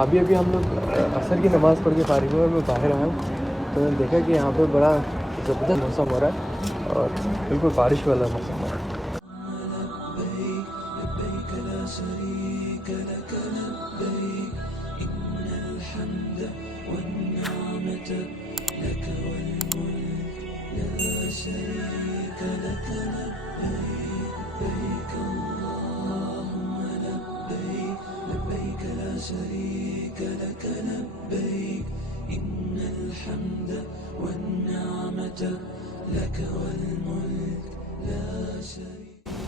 अभी अभी हम लोग असर की नमाज़ पढ़ के फारिग हुए और मैं बाहर आया हूँ, तो मैंने देखा कि यहाँ पे बड़ा ज़बरदस्त मौसम हो रहा है और बिल्कुल बारिश वाला मौसम हो रहा है।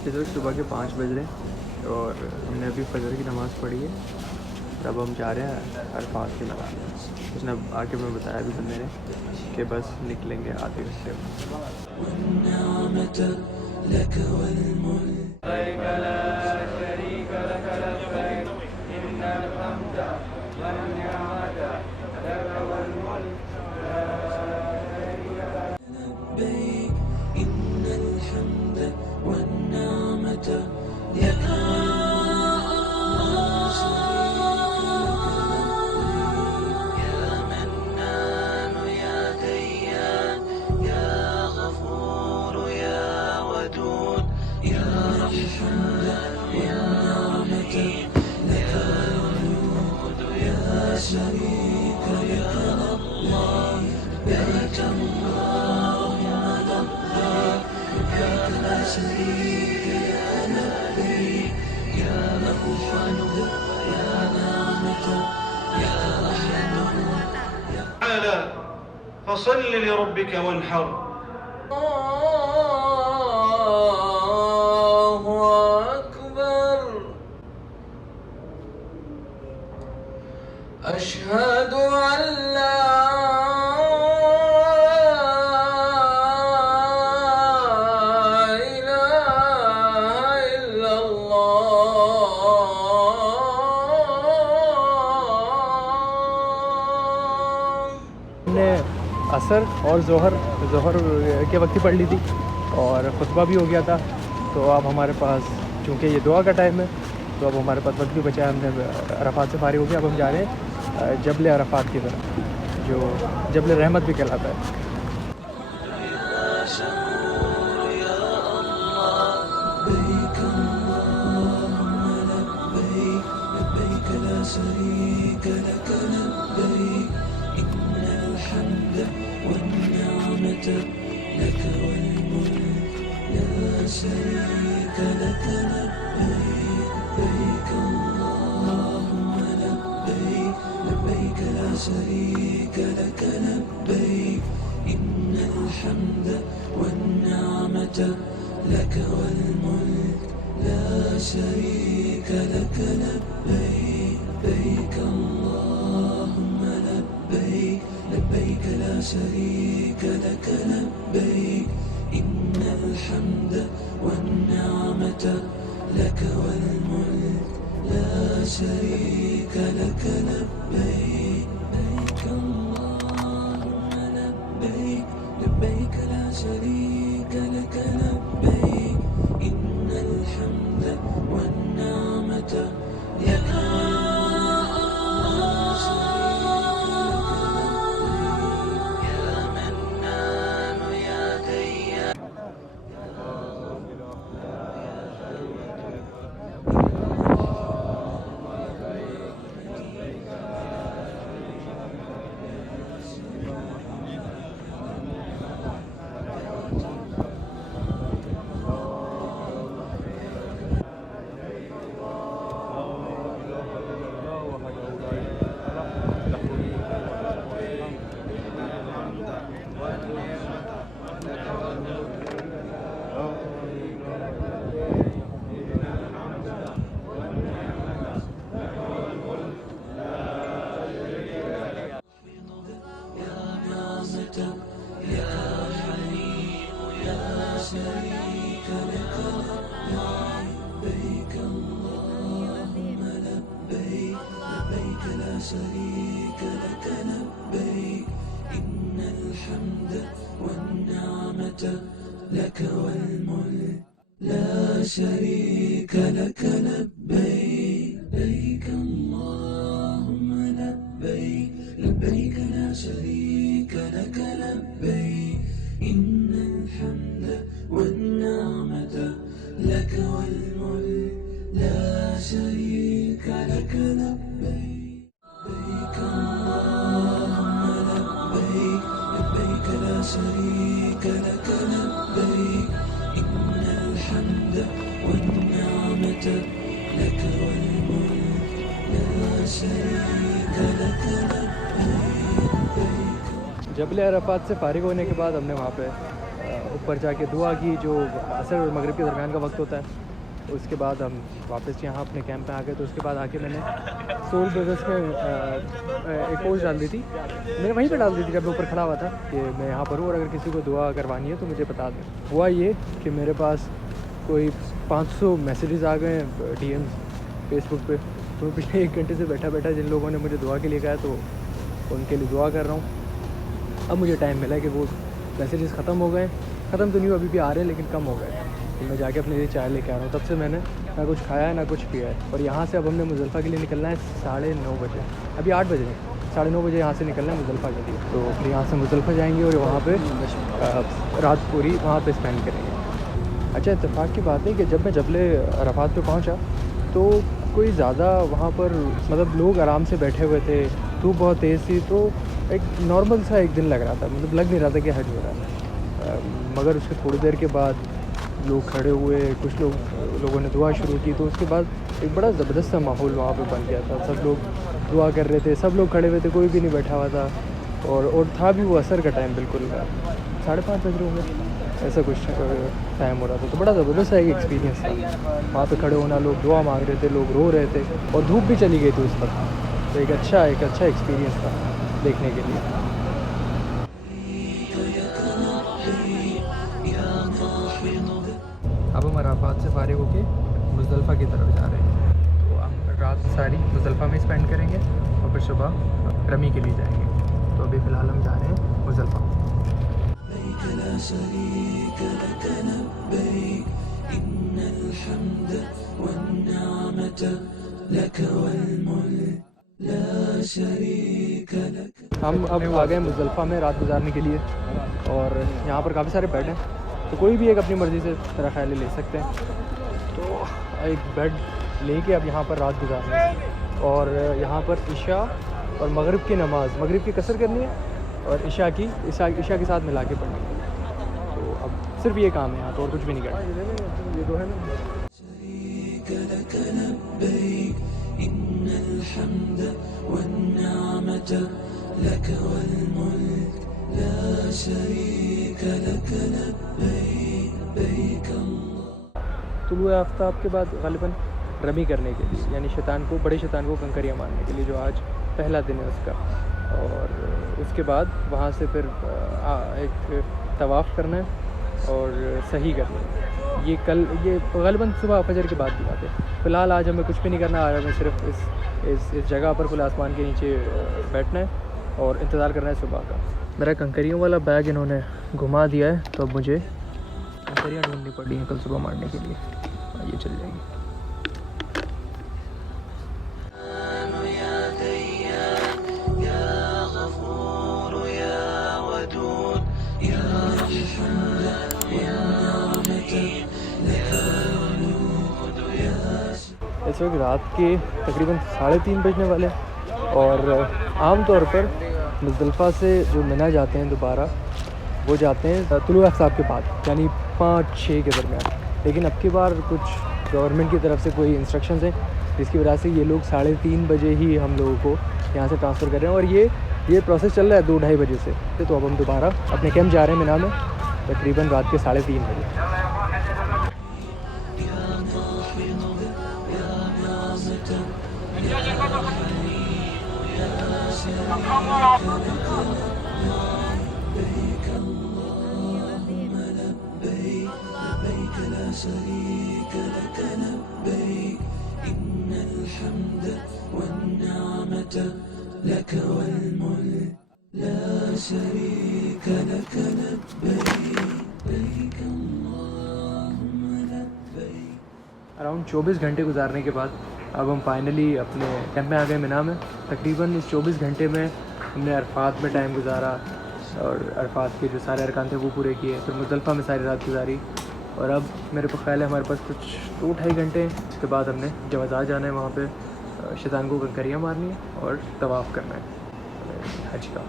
इस वक्त सुबह के 5 बज रहे हैं और हमने अभी फजर की नमाज़ पढ़ी है। अब हम जा रहे हैं अरफात के मैदान में। उसने आके मैं बताया भी बंदे ने कि बस निकलेंगे आधे घंटे فصل لربك وانحر. الله أكبر. أشهد أن لا असर और ज़ोहर के वक्त ही पढ़ ली थी और ख़ुतबा भी हो गया था। तो अब हमारे पास चूँकि ये दुआ का टाइम है तो अब हमारे पास वक्त भी बचा है। हमने अरफात से फारिग हो गया। अब हम जा रहे हैं जबल अरफात की तरफ, जो जबल रहमत भी कहलाता है। لك والملك لا شريك لك لبيك لبيك اللهم والملك لا شريك لك لبيك لبيك اللهم لبيك لبيك لا شريك لك لبيك إن الحمد والنعمة لك والملك لا شريك لك لبيك जबल अरफात से फ़ारिग होने के बाद हमने वहाँ पे ऊपर जाके दुआ की, जो असर और मगरिब के दरमियान का वक्त होता है। उसके बाद हम वापस यहाँ अपने कैंप पे आ गए। तो उसके बाद आके मैंने सोल ब्रदर्स में एक पोस्ट डाल दी थी, मैंने वहीं पे डाल दी थी जब मैं ऊपर खड़ा हुआ था कि मैं यहाँ पर हूँ और अगर किसी को दुआ करवानी है तो मुझे बता दें। हुआ ये कि मेरे पास कोई 500 मैसेजेस आ गए हैं DMs फेसबुक पे। तो पिछले 1 घंटे से बैठा बैठा जिन लोगों ने मुझे दुआ के लिए कहा तो उनके लिए दुआ कर रहा हूँ। अब मुझे टाइम मिला कि वो मैसेजेस ख़त्म हो गए, ख़त्म तो नहीं हुआ, अभी भी आ रहे हैं लेकिन कम हो गए। तो मैं जाके अपने लिए चाय लेके आ रहा हूँ। तब से मैंने ना कुछ खाया है ना कुछ पिया है। और यहाँ से अब हमने मुज़ल्फ़ा के लिए निकलना है 9:30 बजे, अभी 8 बजे हैं, 9:30 बजे यहाँ से निकलना है मुज़ल्फ़ा के लिए। तो फिर यहाँ से मुज़ल्फ़ा जाएंगे और वहाँ पे रात पूरी वहाँ पे स्पेंड करेंगे। अच्छा, इत्तेफाक की बात है कि जब मैं जबल अरफात पे पहुँचा तो कोई ज़्यादा वहाँ पर मतलब लोग आराम से बैठे हुए थे, धूप बहुत तेज़ थी, तो एक नॉर्मल सा एक दिन लग रहा था, मतलब लग नहीं रहा था कि हज हो रहा है। मगर उसके थोड़ी देर के बाद लोग खड़े हुए, कुछ लोगों ने दुआ शुरू की। तो उसके बाद एक बड़ा ज़बरदस्त सा माहौल वहाँ पे बन गया था। सब लोग दुआ कर रहे थे, सब लोग खड़े हुए थे, कोई भी नहीं बैठा हुआ था। और था भी वो असर का टाइम, बिल्कुल 5:30 बज रहे होंगे, ऐसा कुछ टाइम हो रहा था। तो बड़ा ज़बरदस्त सा एक एक्सपीरियंस था वहाँ पे खड़े होना। लोग दुआ मांग रहे थे, लोग रो रहे थे और धूप भी चली गई थी उस वक्त। तो एक अच्छा एक्सपीरियंस था देखने के लिए। अब हम अराफात से फारिग होके मुज़दलिफ़ा की तरफ जा रहे हैं। तो हम रात सारी मुज़दलिफ़ा में स्पेंड करेंगे और फिर सुबह रमी के लिए जाएंगे। तो अभी फ़िलहाल हम जा रहे हैं मुज़दलिफ़ा। لا شريك لك لبيك إن الحمد والنعمة لك والملك لا شريك لك। हम अब आ गए मुज़दलिफ़ा में रात गुजारने के लिए और यहाँ पर काफ़ी सारे बेड हैं, तो कोई भी एक अपनी मर्ज़ी से मेरा ख्याल ले सकते हैं। तो एक बेड लेके अब यहाँ पर रात गुजारनी है और यहाँ पर इशा और मगरिब की नमाज़, मगरिब की कसर करनी है और इशा के साथ मिला के पढ़नी है। तो अब सिर्फ ये काम है यहाँ तो, और कुछ भी नहीं करना। ये दो है ना। شريك لك لبيك إن الحمد والنعمة لك والملك لا شريك لك لبيك لبيك الله। तुलू आफ्ताब के बाद ग़ालिबन रमी करने के लिए, यानी बड़े शैतान को कंकरियाँ मारने के लिए, जो आज पहला दिन है उसका। और उसके बाद वहाँ से फिर एक तवाफ़ करना है और सही करना है। ये ग़ालिबन सुबह फजर के बाद की बात है। फ़िलहाल आज हमें कुछ भी नहीं करना, आज हमें सिर्फ इस जगह पर खुले आसमान के नीचे बैठना है और इंतज़ार करना है सुबह का। मेरा कंकरियों वाला बैग इन्होंने घुमा दिया है, तो अब मुझे कंकरियाँ ढूंढनी पड़ी हैं कल सुबह मारने के लिए। ये चल जाएगी। इस वक्त रात के तकरीबन 3:30 बजने वाले हैं और आम तौर पर मुज़दलिफ़ा से जो मिना जाते हैं दोबारा, वो जाते हैं तुलू आफ्ताब के बाद, यानी 5-6 के दरमियान। लेकिन अब की बार कुछ गवर्नमेंट की तरफ से कोई इंस्ट्रक्शंस हैं जिसकी वजह से ये लोग 3:30 बजे ही हम लोगों को यहाँ से ट्रांसफ़र कर रहे हैं और ये प्रोसेस चल रहा है 2-2:30 बजे से। तो अब हम दोबारा अपने कैंप जा रहे हैं मिना में तकरीबन रात के 3:30 बजे। لبيك لا شريك لك لبيك إن الحمد والنعمة لك والملك لا شريك لك لبيك لبيك اللهم لبيك। अराउंड 24 घंटे गुजारने के बाद अब हम फाइनली अपने कैंप में आ गए मिना में। तकरीबन इस 24 घंटे में हमने अरफात में टाइम गुजारा और अरफात के जो सारे अरकान थे वो पूरे किए, फिर मुज़दलिफ़ा में सारी रात गुजारी और अब मेरे को ख्याल है हमारे पास कुछ 2-2.5 घंटे हैं। उसके बाद हमने जवाज़ात जाना है, वहाँ पे शैतान को कंकरियाँ मारनी है और तवाफ़ करना है हज का।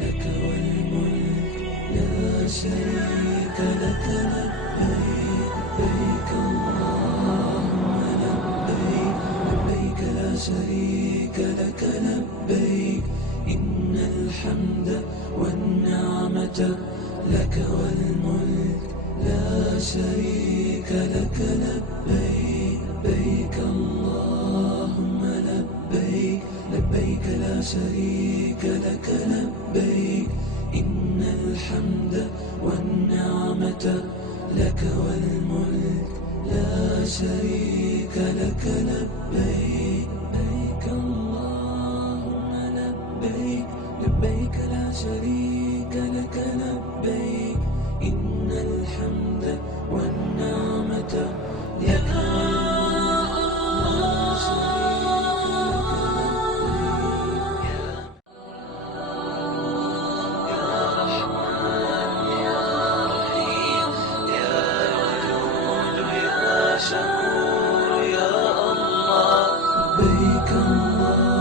لك والملك لا شريك لك لبيك لبيك اللهم لبيك لبيك لا شريك لك لبيك إن الحمد والنعمة لك والملك لا شريك لك لبيك لبيك اللهم لبيك لبيك لا شريك لك لبيك إن الحمد والنعمة لك والملك لا شريك لك لبيك لبيك اللهم لبيك لبيك لا شريك لك لبيك إن الحمد والنعمة لك لبيك اللهم لبيك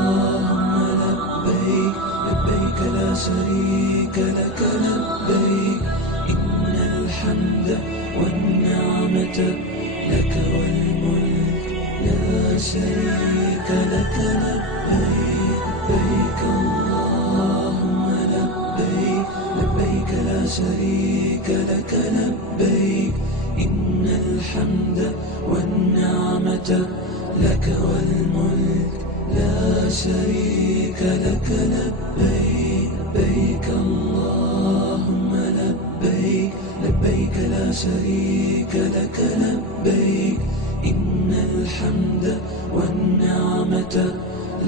لبيك لا شريك لك لبيك إن الحمد والنعمة لك والملك لا شريك لك لبيك لبيك اللهم لبيك لبيك لا شريك لك لبيك إن الحمد والنعمة لك والملك لا شريك لك لبيك لبيك اللهم لبيك لبيك لا شريك لك لبيك إن الحمد والنعمة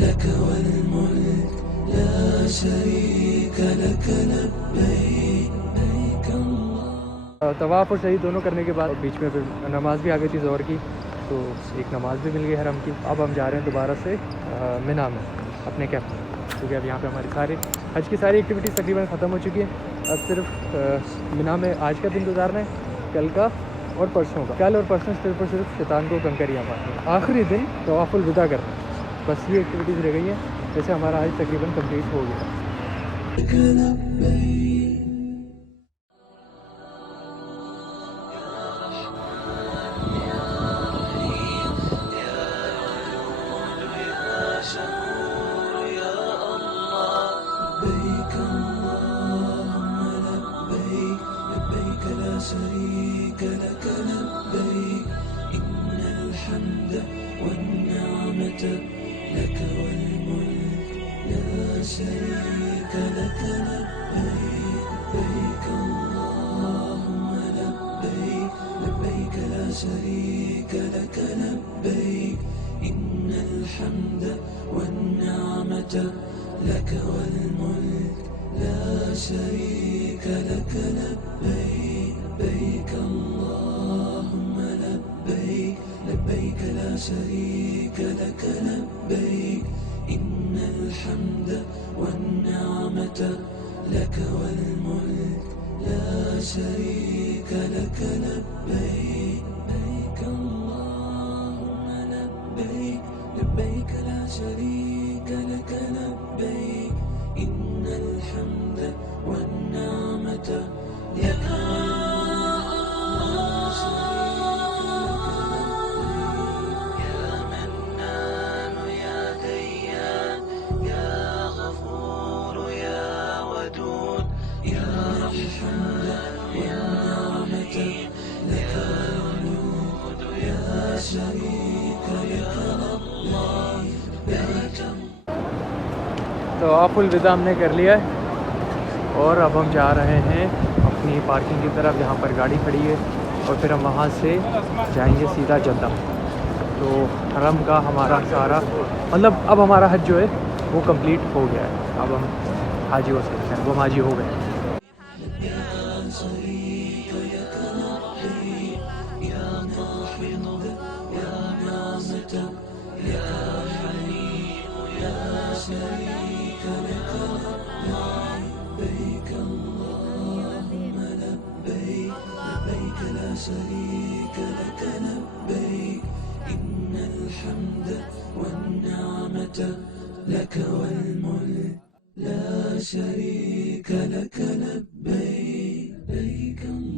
لك والملك لا شريك لك لبيك لبيك الله। तवाफ़ और सही दोनों करने के बाद बीच में फिर नमाज़ भी आ गई थी ज़ोहर की, तो एक नमाज़ भी मिल गई हरम की। अब हम जा रहे हैं दोबारा से मिना में अपने कैंप में, क्योंकि अब यहाँ पे हमारी सारी हज की सारी एक्टिविटीज़ तकरीबन ख़त्म हो चुकी हैं। अब सिर्फ मिना में आज का दिन गुजारना है, कल का और परसों का। कल और परसों सिर्फ और सिर्फ शैतान को कंकरियाँ मारना है, आखिरी दिन तवाफ़ुल विदा करना है। बस ये एक्टिविटीज़ रह गई हैं, जैसे हमारा आज तकरीबन कम्प्लीट हो गया। لبيك اللهم لبيك لبيك لا شريك لك لبيك إن الحمد والنعمة لك والملك لا شريك لك لبيك لبيك اللهم لبيك لبيك لا شريك لك لبيك إن الحمد والنعمة لك والملك لا شريك لك لبيك لبيك اللهم لبيك لبيك لا شريك لك لبيك إن الحمد والنعمة لك والملك لا شريك لك لبيك لبيك اللهم لبيك لبيك لا شريك لك لبيك إن الحمد والنعمة لك يا منان يا ديان يا غفور يا ودود يا رحمن والنعمة لك والجود يا شريك لك الله لبيك तवाफ़ुल विदा हमने कर लिया है और अब हम जा रहे हैं अपनी पार्किंग की तरफ, जहाँ पर गाड़ी खड़ी है, और फिर हम वहाँ से जाएंगे सीधा जद्दा। तो हरम का हमारा सारा मतलब अब हमारा हज जो है वो कंप्लीट हो गया है। अब हम हाजी हो सकते हैं, वो हाजी हो गए। لك والملك لا شريك لك لبيك لبيك